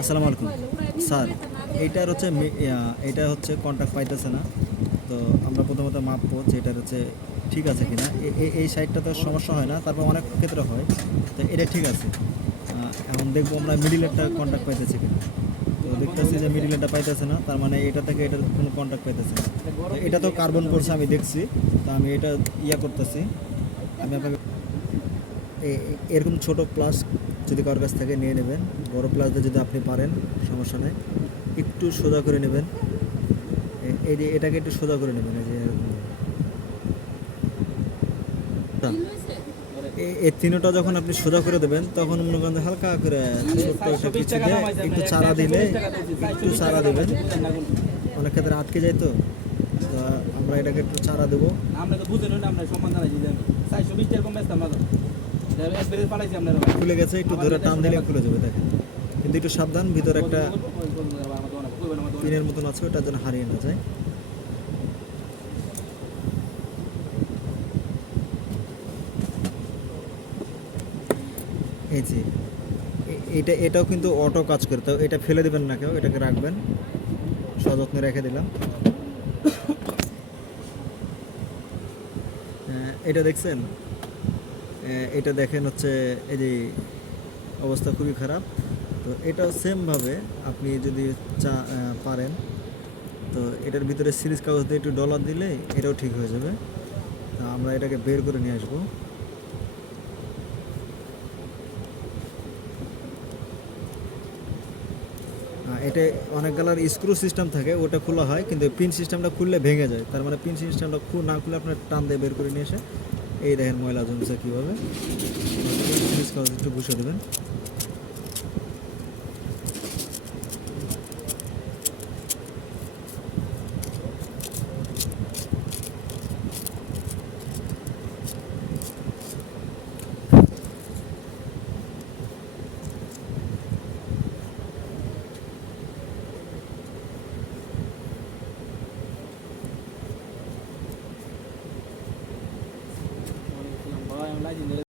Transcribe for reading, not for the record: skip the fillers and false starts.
আসসালামু আলাইকুম স্যার। এইটার হচ্ছে এটা হচ্ছে কন্ট্যাক্ট পাইতেছে না। তো আমরা প্রথমত মাপবো যে এটার হচ্ছে ঠিক আছে কিনা। এই সাইডটা তো সমস্যা হয় না, তারপর অনেক ক্ষেত্রে হয়। তো এটা ঠিক আছে। এখন দেখবো আমরা মিডিলেরটা কন্ট্যাক্ট পাইতেছে কিনা। তো দেখতেছি যে মিডিলেরটা পাইতেছে না, তার মানে এটা থেকে এটার কোনো কন্ট্যাক্ট পাইতেছে না। তো এটা তো কার্বন করছে আমি দেখছি। তো আমি এটা করতেছি। আমি আপনাকে এরকম ছোট প্লাস যদি কারোর কাছ থেকে নিয়ে নেবেন, বড় প্লাস দিয়ে যদি আপনি পারেন সমস্যা নেই। একটু সোজা করে নেবেন, এই যে এটাকে একটু সোজা করে নেবেন, এই যে এই তিনটা যখন আপনি সোজা করে দেবেন তখন মনে করেন হালকা করে ছোট্ট একটা কিছু দিয়ে একটু চারা দিলে, একটু চারা দেবেন। অনেক ক্ষেত্রে আটকে যায়, তো তো আমরা এটাকে একটু চারা দেবো। খুলে গেছে, একটু ধরে টান দিলে খুলে যাবে, দেখেন। কিন্তু একটু সাবধান, ভিতরে একটা পিনের মতন আছে, ওটা যেন হারিয়ে না যায়। এই যে এটাও কিন্তু অটো কাজ করে, তো এটা ফেলে দেবেন না কেউ, এটাকে রাখবেন, সযত্নে রেখে দিলাম। এটা দেখছেন, এটা দেখেন হচ্ছে এই যে অবস্থা খুবই খারাপ। তো এটাও সেমভাবে আপনি যদি পারেন, তো এটার ভিতরে সিরিজ কাগজ দিয়ে একটু ডলার দিলে এটাও ঠিক হয়ে যাবে। আমরা এটাকে বের করে নিয়ে আসবো। এটা অনেক গালার স্ক্রু সিস্টেম থাকে, ওটা খোলা হয়, কিন্তু পিন সিস্টেমটা খুললে ভেঙে যায়। তার মানে পিন সিস্টেমটা না খুলে আপনার টান দিয়ে বের করে নিয়ে এসে এই দেখেন ময়লা জমছে কীভাবে। সিরিজ কাগজ একটু ঘুষে দেবেন।